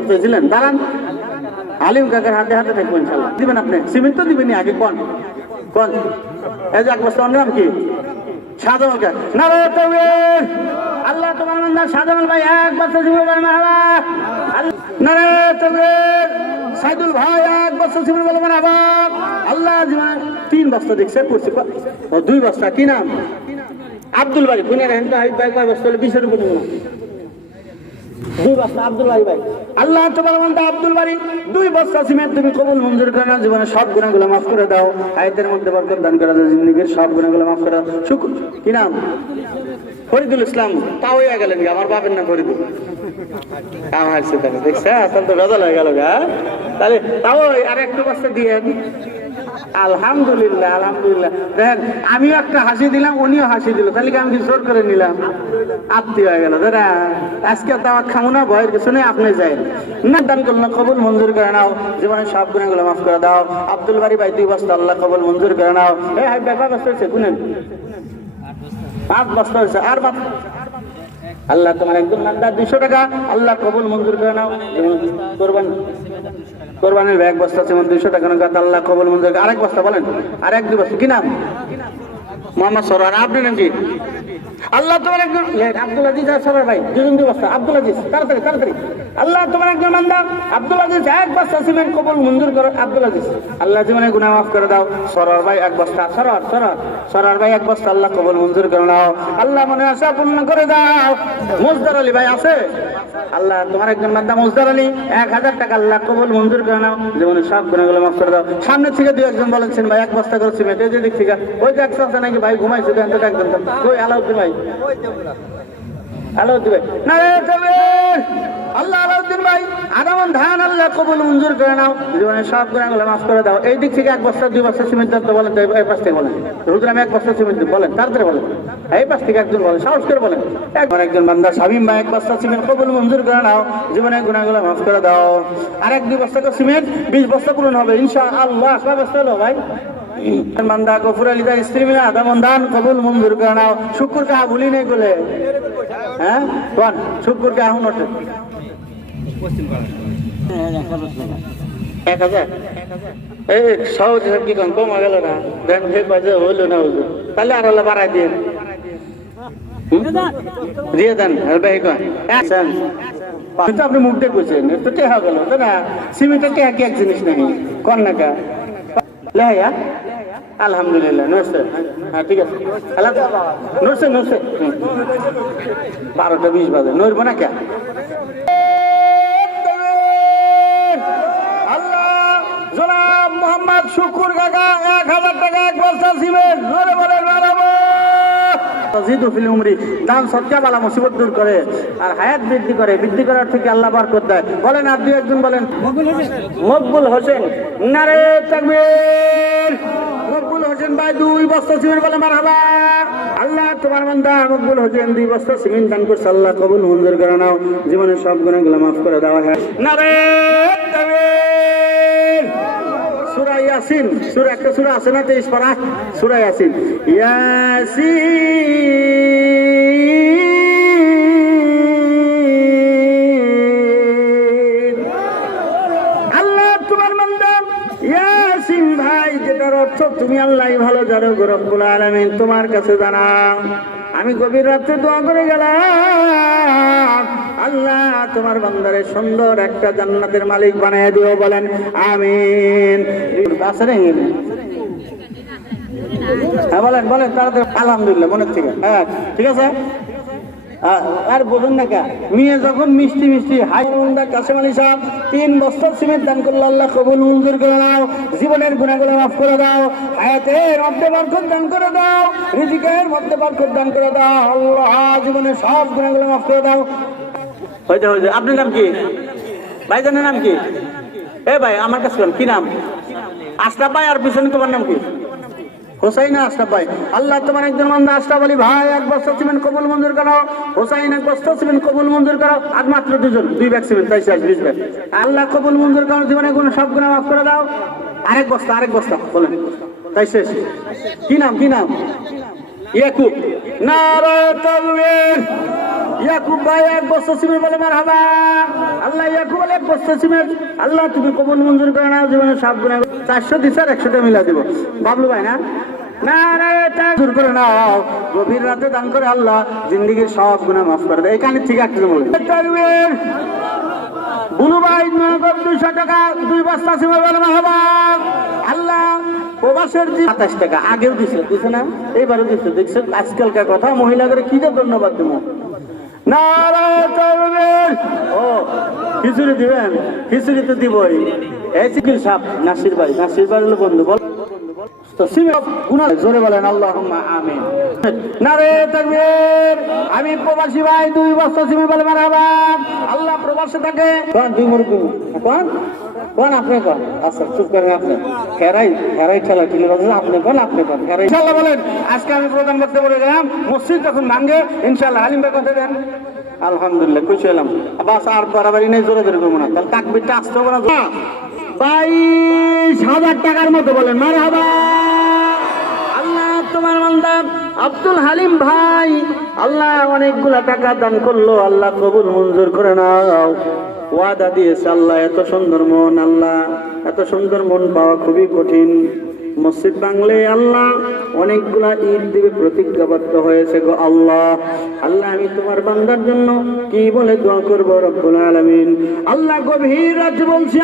করতেছিলেন দাঁড়ান। আলিম কাকার হাতে হাতে থাকব ইনশাল্লাহ দিবেন আপনি। সিমেন্ট তো দিবেন আগে, কোন? কোন? এই যে এক বছর নাম কি? সাধারণ কা? না আল্লাহ তোমার মন্দার সাধারণ ভাই এক বছর জীবন বলে মারহাবা। না সাইদুল ভাই এক বছর জীবন বলে মারহাবা। আল্লাহ জীবন তিন বস্তা দেখছে ও, দুই বস্তা। কি নাম? আব্দুল বাড়ি পুনে রেহেন তো হাই ভাই বস্তা হলে? বিশের উপর দুই বস্তা আব্দুল বাড়ি ভাই। আল্লাহ তোমার আব্দুল বাড়ি দুই বস্তা সিমেন্ট তুমি কবুল মঞ্জুর করে না জীবনে সব গুণাগুলো মাফ করে দাও। আয়তের মধ্যে বরকত দান করে দাও, জিন্দিগির সব গুণাগুলো মাফ করে দাও। শুক্র। কি নাম? ফরিদুল ইসলাম। তাও হয়ে গেলেন? আমার বাপের নাম ফরিদুল। আমার সে দেখছে তাহলে তো গজল হয়ে গেল গা। তাহলে তাও আর একটু বস্তা দিয়ে আলহামদুলিল্লাহ আলহামদুলিল্লাহ। দেখেন আমিও একটা হাসি দিলাম উনিও হাসি দিল। তাহলে আমি জোর করে নিলাম? আত্মীয় হয়ে গেল। দাদা আজকে দাওয়াত খামো না ভয়ের কিছু নেই আপনি যাই। না দান করল কবুল মঞ্জুর করে নাও। জীবনে সব গুণাগুলো মাফ করে দাও। আব্দুল বাড়ি ভাই দুই বস্তা আল্লাহ কবুল মঞ্জুর করে নাও। এই হাই ব্যাপার বস্তা হয়েছে গুনেন পাঁচ বস্তা হয়েছে আর বাপ। আল্লাহ তোমার একদম দুশো টাকা। আল্লাহ কবুল মঞ্জুর করে নাও। কোরবান কোরবানির এক বস্তা আছে দুইশো টাকা নাকি আল্লাহ কবল করে- আরেক বস্তা বলেন। আরেক দুই বস্তা। কি নাম? মোহাম্মদ সরোয়ার আপনি নাম কি? আল্লাহ তোমার একজন আব্দুল আজিজ আর সরোয়ার ভাই, দুজন বস্তা। আব্দুল আজিজ, তাড়াতাড়ি তাড়াতাড়ি। আল্লাহ তোমার একজন বান্দা, আব্দুল আজিজ এক বস্তা সিমেন্ট কবুল মঞ্জুর করো, আব্দুল আজিজ। আল্লাহ জীবনে গুনাহ মাফ করে দাও। সরোয়ার ভাই এক বস্তা, সরোয়ার সরোয়ার। সরোয়ার ভাই এক বস্তা আল্লাহ কবুল মঞ্জুর করে নাও। আল্লাহ মনে আশা পূর্ণ করে দাও। মুজদার আলী ভাই আছে? আল্লাহ তোমার একজন বান্দা, মুজদার আলী, এক হাজার টাকা আল্লাহ কবুল মঞ্জুর করে নাও। জীবনে সব গুণাগুলো মাফ করে দাও। সামনে থেকে দু একজন বলেছেন, ভাই, এক বস্তা করে সিমেন্ট। এই যে দিক থেকে, ওই যে আছে নাকি ভাই ঘুমাইছে একদম ওই আলাউদ্দিন ভাই। আল্লাহ আলাউদ্দিন ভাই আদামন ধান আল্লাহ কবুল মঞ্জুর করে নাও জীবনে সব গুণাগুলো মাফ দাও এই দিক থেকে এক বস্তা দুই বস্তা সিমেন্ট দেন তো বলেন এই- পাশ থেকে বলেন আমি এক সিমেন্ট দিই, বলেন তাড়াতাড়ি বলেন এই পাশ থেকে একজন বলেন সাহস করে বলেন একবার একজন বান্দা শামিম ভাই এক বস্তা সিমেন্ট কবুল মঞ্জুর করে নাও জীবনে গুণাগুলো মাফ করে দাও আর এক দুই বস্তা সিমেন্ট বিশ বস্তা পূরণ হবে ইনশা আল্লাহ কয় ভাই আলী তার স্ত্রী মিলে আদা মন্দান, কবুল মঞ্জুর করে নাও শুক্র কা ভুলি নেই বলে হ্যাঁ? কোন? শুক্র কা এখন ওঠে এক হাজার। এই, সহজ কি কম কমা গেল না। ব্যাংক থেকে বাজে, হইল না হুজুর তাহলে আর হলে বাড়াই দিন হুম? দিয়ে দেন ভাই কন? কিন্তু আপনি মুখ দিয়ে কইছেন। এর তো টেহা গেল না? সিমেন্টের টেহা কি এক জিনিস নাকি না কা? আলহামদুলিল্লাহ হ্যাঁ ঠিক আছে। বারোটা বিশ বাজে। নড়বো না কে জনাব মোহাম্মদ শুকুর কাকা এক হাজার টাকা এক বস্তা সিমেন্ট ফিল উমরি দান বালা মুসিবত দূর করে আর হায়াত বৃদ্ধি করে। বৃদ্ধি করার থেকে আল্লাহ বরকত দেয়। বলেন আর দুই একজন বলেন। মকবুল হোসেন নারে তাকবীর। ভাই, দুই বস্তা সিমেন্ট বলে মার আল্লাহ, তোমার বান্দা মকবুল হোসেন দুই বস্তা সিমেন্ট দান করছে। আল্লাহ কবুল মঞ্জুর করে নাও। জীবনের সব গুণাগুলো মাফ করে দেওয়া হয়। নারে রে সুরা ইয়াসিন, সুরা একটা সুরা আছে না 23 পারা? সুরা ইয়াসিন। ইয়াসিন। রব্বুল আলমিন তোমার কাছে জানাম আমি গভীর রাত্রে দোয়া করে গেলাম। আল্লাহ তোমার বান্দারে সুন্দর একটা জান্নাতের মালিক বানিয়ে দিও, বলেন আমিন? হ্যাঁ বলেন বলেন, তাড়াতাড়ি। আলহামদুলিল্লাহ, মনের থেকে। হ্যাঁ ঠিক আছে? আর বলুন না কে মেয়ে যখন মিষ্টি মিষ্টি, হাই মুন্ডা কাসেম আলী সাহেব তিন বছর সিমেন্ট দান করল আল্লাহ, কবুল মঞ্জুর করে দাও, জীবনের গুণাগুলো মাফ করে দাও, হায়াতের মধ্যে বরকত দান করে দাও, রিজিকের মধ্যে বরকত দান করে দাও, আল্লাহ জীবনের সব গুণাগুলো মাফ করে দাও। হইতে হইতে, আপনার নাম কি? ভাই ভাইজানের নাম কি? এ ভাই, আমার কাছে কি নাম? আশরাফ ভাই, আর পিছনে তোমার নাম কি? হোসাইন আশরাফ ভাই। আল্লাহ তোমার একজন বান্দা আশরাফ আলী ভাই, এক বস্তা সিমেন্ট কবুল মঞ্জুর করো। হোসাইন, এক বস্তা সিমেন্ট কবুল মঞ্জুর করো। আর মাত্র দুজন, দুই ব্যাগ সিমেন্ট, তাই শেষ বিশ ব্যাগ আল্লাহ কবুল মঞ্জুর করো, জীবনে কোনো সব গুণা মাফ করে দাও। আরেক বস্তা আরেক বস্তা, বলেন। তাই শেষ। কি নাম কি নাম? ইয়াকুব। নারায় তাকবীর ইয়াকুব ভাই, এক বছর সিমের বলে মার হাবা আল্লাহ ইয়াকুব এক বছর সিমের আল্লাহ তুমি কবুল মঞ্জুর করে নাও জীবনে সব গুণা চারশো দিস আর একশোটা মিলা দিব। বাবলু ভাই, না? দূর করে নাও। গভীর রাতে দান করে আল্লাহ জিন্দিগির সব গুণা মাফ করে দেয়। এখানে ঠিক আছে বলে। টাকা, দুই বস্তা টাকা, আগেও দিছে না? এইবারও দিছে কথা কি ধন্যবাদ দেবো? খিচুড়ি দিবেন? খিচুড়ি তো দিবই। এই চিকিল সাপ নাসির ভাই নাসির ভাই বন্ধু, বল। আমি প্রবাসী ভাই, দুই বছর সিমে বলে আল্লাহ প্রবাসে থাকে। দুই মুরগি কোন? কোন আপনি কোন? আচ্ছা চুপ করেন আপনি খেরাই খেরাই খেলা কিলো আপনি কোন আপনি কোন? খেরাই ইনশাআল্লাহ বলেন, আজকে আমি প্রধান করতে বলে গেলাম, মসজিদ যখন ভাঙ্গে ইনশাআল্লাহ আলিম ভাই কথা দেন আলহামদুলিল্লাহ, খুশি হলাম। বাস আর বাড়াবাড়ি নেই, জোরে জোরে করব না। তাহলে তাকবিরটা আসতে হবে না বাইশ হাজার টাকার মতো বলেন মার তোমার বান্দা আব্দুল হালিম ভাই, আল্লাহ অনেকগুলা টাকা দান করল, আল্লাহ কবুল মঞ্জুর করে নাও। ওয়াদা দিয়েছে আল্লাহ, এত সুন্দর মন আল্লাহ, এত সুন্দর মন পাওয়া খুবই কঠিন। মসজিদ বাংলে আল্লাহ অনেকগুলা ঈদ দিবে প্রতিজ্ঞাবদ্ধ হয়েছে গো আল্লাহ। আল্লাহ, আমি তোমার বান্দার জন্য কি বলে দোয়া করব রব্বুল আলামিন? আল্লাহ গভীর রাত বলছি